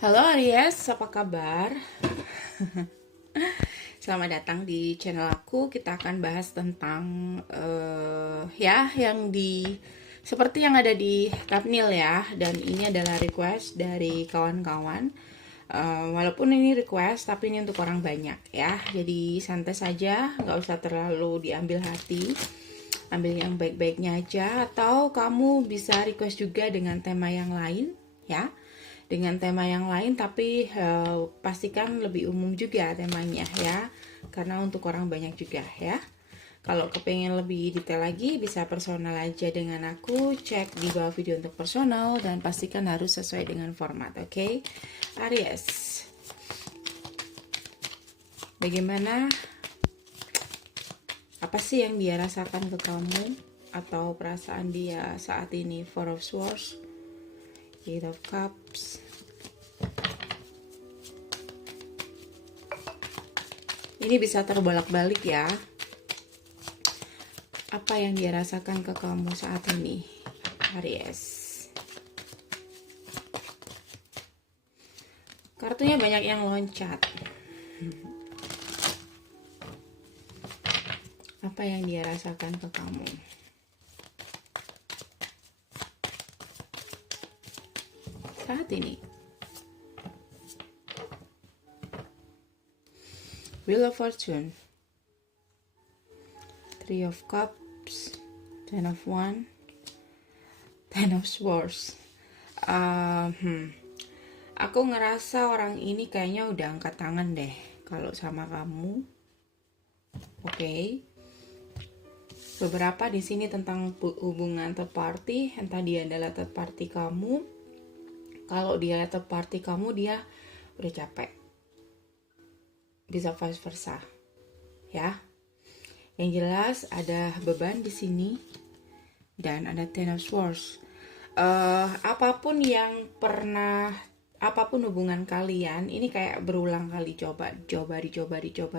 Halo Aries, apa kabar? Selamat datang di channel aku. Kita akan bahas tentang yang seperti yang ada di thumbnail ya. Dan ini adalah request dari kawan-kawan. Walaupun ini request, tapi ini untuk orang banyak ya. Jadi santai saja, nggak usah terlalu diambil hati. Ambil yang baik-baiknya aja. Atau kamu bisa request juga dengan tema yang lain ya, dengan tema yang lain, tapi pastikan lebih umum juga temanya ya, karena untuk orang banyak juga ya. Kalau kepengen lebih detail lagi bisa personal aja dengan aku, cek di bawah video untuk personal dan pastikan harus sesuai dengan format. Oke, Aries, bagaimana, apa sih yang dia rasakan ke kamu atau perasaan dia saat ini? Four of Swords, Eight of Cups. Ini bisa terbolak-balik ya. Apa yang dia rasakan ke kamu saat ini, Aries? Kartunya banyak yang loncat. Apa yang dia rasakan ke kamu? Saat ini. Wheel of Fortune, Three of Cups, Ten of Wands, Ten of Swords. Aku ngerasa orang ini kayaknya udah angkat tangan deh kalau sama kamu. Oke. Beberapa di sini tentang hubungan third party, entah dia adalah third party kamu. Kalau dia third party kamu, dia udah capek. Bisa vice versa ya. Yang jelas ada beban di sini dan ada Ten of Swords. Apapun hubungan kalian ini kayak berulang kali, dicoba,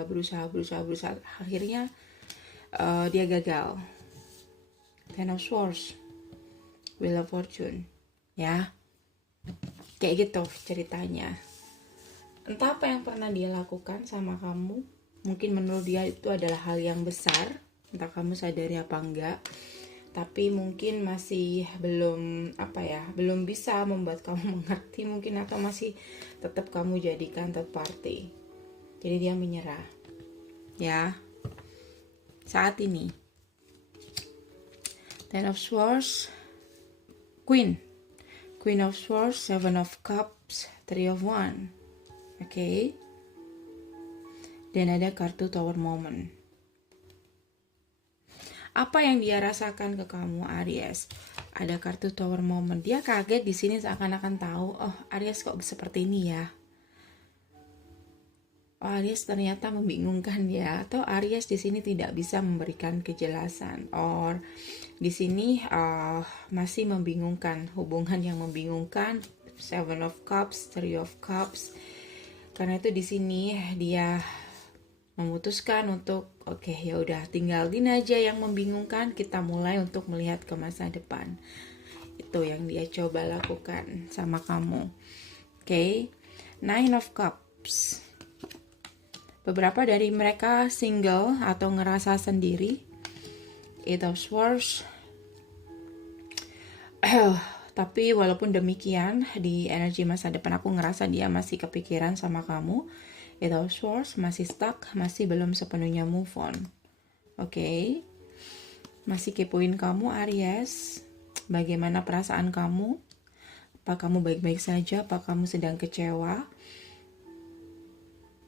berusaha, akhirnya dia gagal. Ten of Swords, Wheel of Fortune ya, kayak gitu ceritanya. Entah apa yang pernah dia lakukan sama kamu, mungkin menurut dia itu adalah hal yang besar, entah kamu sadari apa enggak, tapi mungkin masih belum bisa membuat kamu mengerti mungkin, atau masih tetap kamu jadikan third party. Jadi dia menyerah ya saat ini. Ten of Swords, Queen of Swords, Seven of Cups, Three of Wands. Oke. Dan ada kartu Tower Moment. Apa yang dia rasakan ke kamu, Aries? Ada kartu Tower Moment. Dia kaget di sini, seakan-akan tahu, oh Aries kok seperti ini ya. Oh, Aries ternyata membingungkan ya. Atau Aries di sini tidak bisa memberikan kejelasan. Or di sini masih membingungkan, hubungan yang membingungkan. Seven of Cups, Three of Cups. Karena itu di sini dia memutuskan untuk ya udah, tinggalin aja yang membingungkan, kita mulai untuk melihat ke masa depan. Itu yang dia coba lakukan sama kamu. Oke. Nine of Cups. Beberapa dari mereka single atau ngerasa sendiri. Eight of Swords. Tapi walaupun demikian, di energi masa depan aku ngerasa dia masih kepikiran sama kamu. Eight of Swords, masih stuck, masih belum sepenuhnya move on. Oke. Masih kepoin kamu, Aries. Bagaimana perasaan kamu? Apa kamu baik-baik saja? Apa kamu sedang kecewa?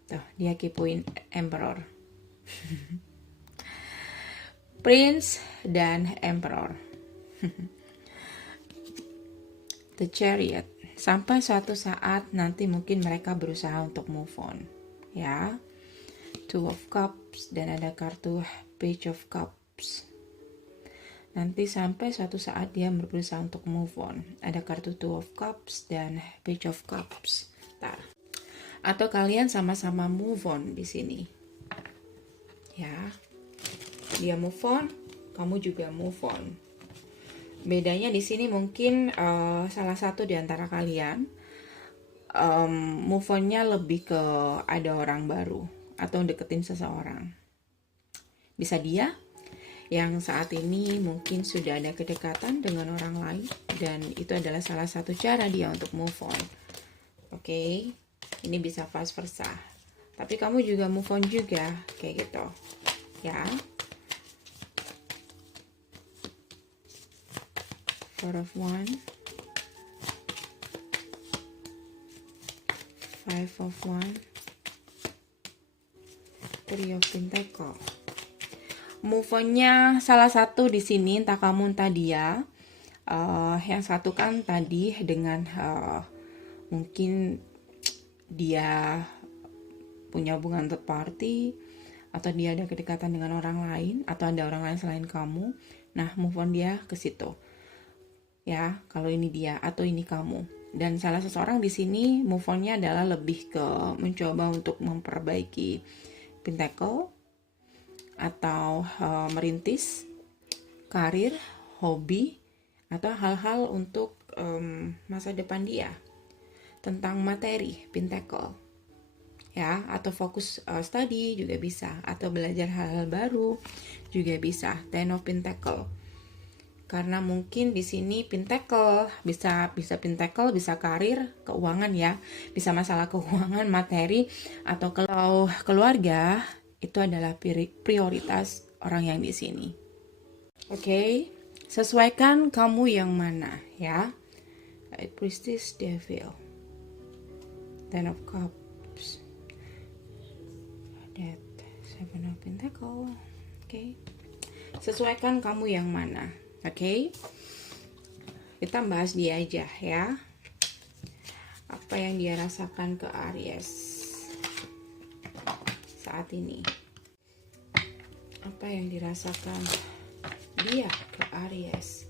Tuh, dia kepoin Emperor. Prince dan Emperor. The Chariot. Sampai suatu saat nanti mungkin mereka berusaha untuk move on ya. Two of Cups dan ada kartu Page of Cups. Nanti sampai suatu saat dia berusaha untuk move on. Ada kartu Two of Cups dan Page of Cups. Atau kalian sama-sama move on di sini ya. Dia move on, kamu juga move on. Bedanya di sini mungkin salah satu di antara kalian move on-nya lebih ke ada orang baru atau deketin seseorang. Bisa dia yang saat ini mungkin sudah ada kedekatan dengan orang lain dan itu adalah salah satu cara dia untuk move on. Oke, ini bisa vice versa. Tapi kamu juga move on juga kayak gitu. Ya. Four of Wands, Five of Wands, Three of Pentacles. Move on-nya salah satu di sini, entah kamu entah dia. Yang satu kan tadi dengan mungkin dia punya hubungan third party, atau dia ada kedekatan dengan orang lain, atau ada orang lain selain kamu. Nah, move on dia ke situ. Ya, kalau ini dia atau ini kamu. Dan salah seseorang di sini move on-nya adalah lebih ke mencoba untuk memperbaiki pentacle atau merintis karir, hobi, atau hal-hal untuk masa depan dia. Tentang materi, pentacle. Ya, atau fokus study juga bisa, atau belajar hal-hal baru juga bisa. Ten of Pentacle. Karena mungkin di sini pentacle bisa pentacle, bisa karir, keuangan ya, bisa masalah keuangan, materi, atau kalau keluarga itu adalah prioritas orang yang di sini. Oke, sesuaikan kamu yang mana ya. High Priestess, Devil, Ten of Cups, Death, Seven of Pentacles. Oke, sesuaikan kamu yang mana. Oke, kita bahas dia aja ya. Apa yang dia rasakan ke Aries saat ini? Apa yang dirasakan dia ke Aries?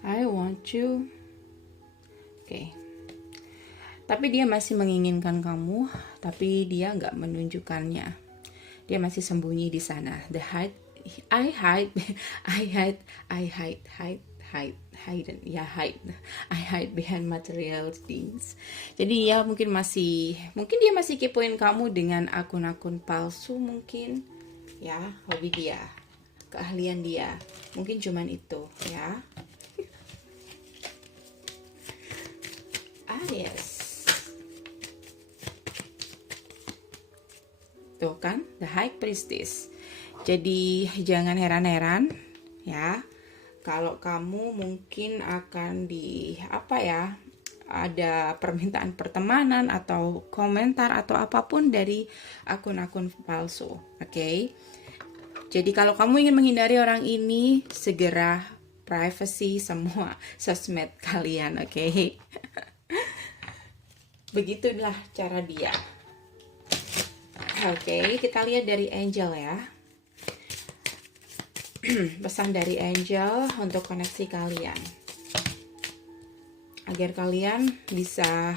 I want you. Oke. Tapi dia masih menginginkan kamu, tapi dia nggak menunjukkannya. Dia masih sembunyi di sana. I hide behind material things. Jadi dia mungkin dia masih kepoin kamu dengan akun-akun palsu mungkin. Ya, hobi dia, keahlian dia. Mungkin cuman itu, ya. Aries. Tuh kan, the High Priestess. Jadi jangan heran-heran ya, kalau kamu mungkin akan ada permintaan pertemanan atau komentar atau apapun dari akun-akun palsu. Oke. Jadi kalau kamu ingin menghindari orang ini, segera privacy semua sosmed kalian, oke? Begitulah cara dia. Oke, kita lihat dari angel ya. Pesan dari angel untuk koneksi kalian. Agar kalian bisa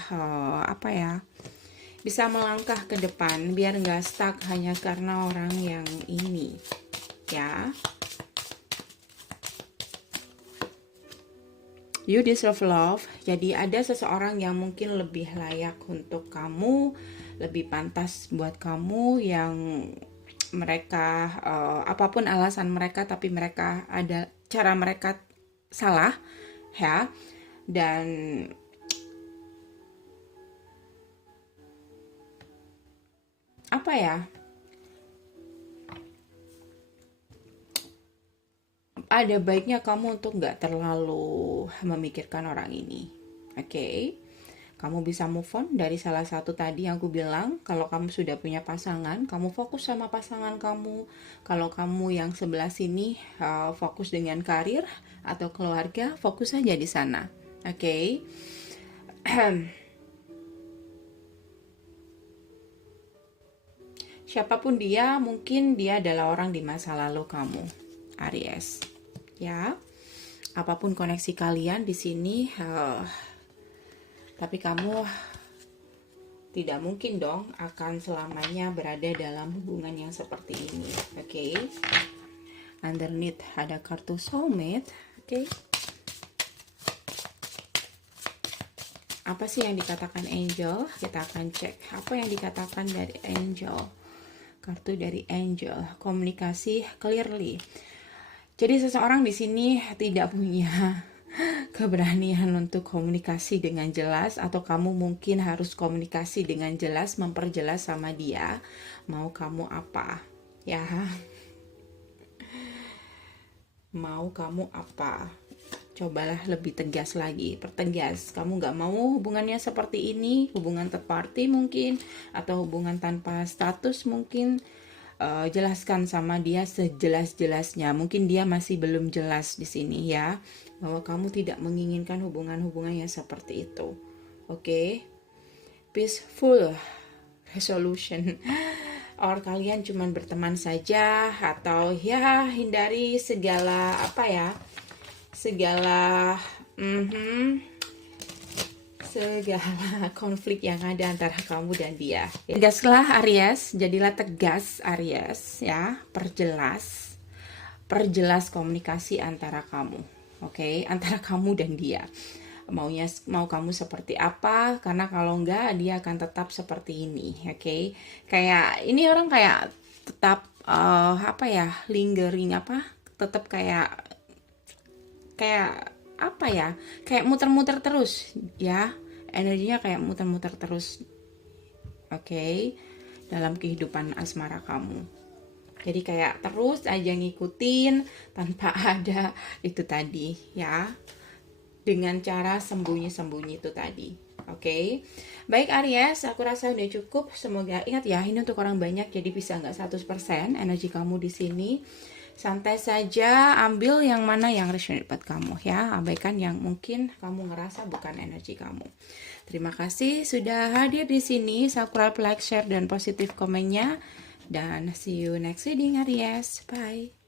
bisa melangkah ke depan biar nggak stuck hanya karena orang yang ini. Ya. You deserve love. Jadi ada seseorang yang mungkin lebih layak untuk kamu, lebih pantas buat kamu, yang mereka apapun alasan mereka, tapi mereka ada cara mereka salah ya. Dan ada baiknya kamu untuk nggak terlalu memikirkan orang ini. Oke. Kamu bisa move on dari salah satu tadi yang aku bilang. Kalau kamu sudah punya pasangan, kamu fokus sama pasangan kamu. Kalau kamu yang sebelah sini fokus dengan karir atau keluarga, fokus saja di sana. Oke. Siapapun dia, mungkin dia adalah orang di masa lalu kamu, Aries. Ya. apapun koneksi kalian di sini, tapi kamu tidak mungkin dong akan selamanya berada dalam hubungan yang seperti ini. Oke. Underneath ada kartu soulmate. Oke. Apa sih yang dikatakan angel? Kita akan cek apa yang dikatakan dari angel. Kartu dari angel, komunikasi clearly. Jadi seseorang di sini tidak punya keberanian untuk komunikasi dengan jelas, atau kamu mungkin harus komunikasi dengan jelas, memperjelas sama dia mau kamu apa, ya. Mau kamu apa? Cobalah lebih tegas lagi, pertegas. Kamu gak mau hubungannya seperti ini, hubungan third party mungkin, atau hubungan tanpa status mungkin. Jelaskan sama dia sejelas-jelasnya. Mungkin dia masih belum jelas di sini ya, bahwa kamu tidak menginginkan hubungan-hubungan yang seperti itu. Oke? Peaceful resolution. Or kalian cuman berteman saja, atau ya hindari segala segala konflik yang ada antara kamu dan dia. Tegaslah Aries, jadilah tegas Aries ya, perjelas komunikasi antara kamu, oke? Antara kamu dan dia. Mau kamu seperti apa? Karena kalau enggak dia akan tetap seperti ini, oke? Kayak ini orang kayak tetap lingering tetap kayak kayak muter-muter terus ya, energinya kayak muter-muter terus, oke, dalam kehidupan asmara kamu. Jadi kayak terus aja ngikutin tanpa ada itu tadi ya, dengan cara sembunyi-sembunyi itu tadi. Oke. Baik Aries, aku rasa udah cukup. Semoga, ingat ya, ini untuk orang banyak, jadi bisa nggak 100% energi kamu di sini. Santai saja, ambil yang mana yang resonate buat kamu ya. Abaikan yang mungkin kamu ngerasa bukan energi kamu. Terima kasih sudah hadir di sini. Subscribe, like, share, dan positif komennya. Dan see you next reading Aries. Bye.